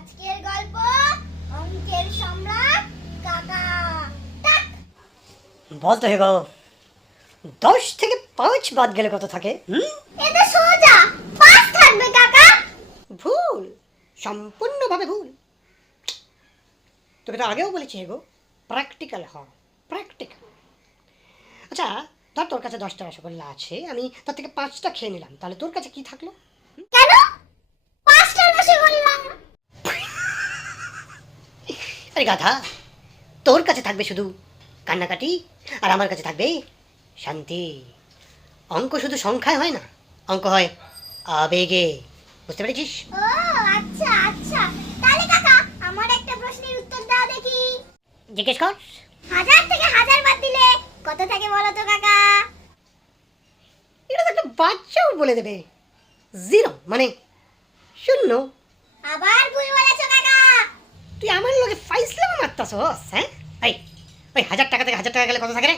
আজকের গল্প অঙ্কের সম্রাট কাকা। টাক। বলতে হবে গো, 10 থেকে 5 বাদ গেলে কত থাকে? এটা সোজা 5 থাকবে কাকা। ভুল, সম্পূর্ণভাবে ভুল। তোকে তো আগেও বলেছি গো, প্র্যাকটিক্যাল হ, প্র্যাকটিক্যাল। আচ্ছা, ধর তোর কাছে 10টা রসগোল্লা আছে, আমি তার থেকে 5টা খেয়ে নিলাম, তাহলে তোর কাছে কি থাকলো? কেন 5টা রসগোল্লা? আরে গাধা, তোর কাছে থাকবে শুধু কান্নাকাটি, আর আমার কাছে থাকবে শান্তি। অঙ্ক শুধু সংখ্যায় হয় না, অঙ্ক হয় আবেগে। বুঝতে পেরেছিস? ও আচ্ছা আচ্ছা, তাহলে কাকা আমার একটা প্রশ্নের উত্তর দাও দেখি। জিজ্ঞেস কর। 1000 থেকে 1000 বাদ দিলে কত থাকে বলো তো কাকা? এটা তো একটা বাচ্চাও বলে দেবে, 0 মানে 0। আবার ভুল বলেছো কাকা। তুই আমার লোকে ফাইসলাম মারতাছস, হ্যাঁ? ওই 1000 টাকা থেকে 1000 টাকা গেলে কত থাকে রে?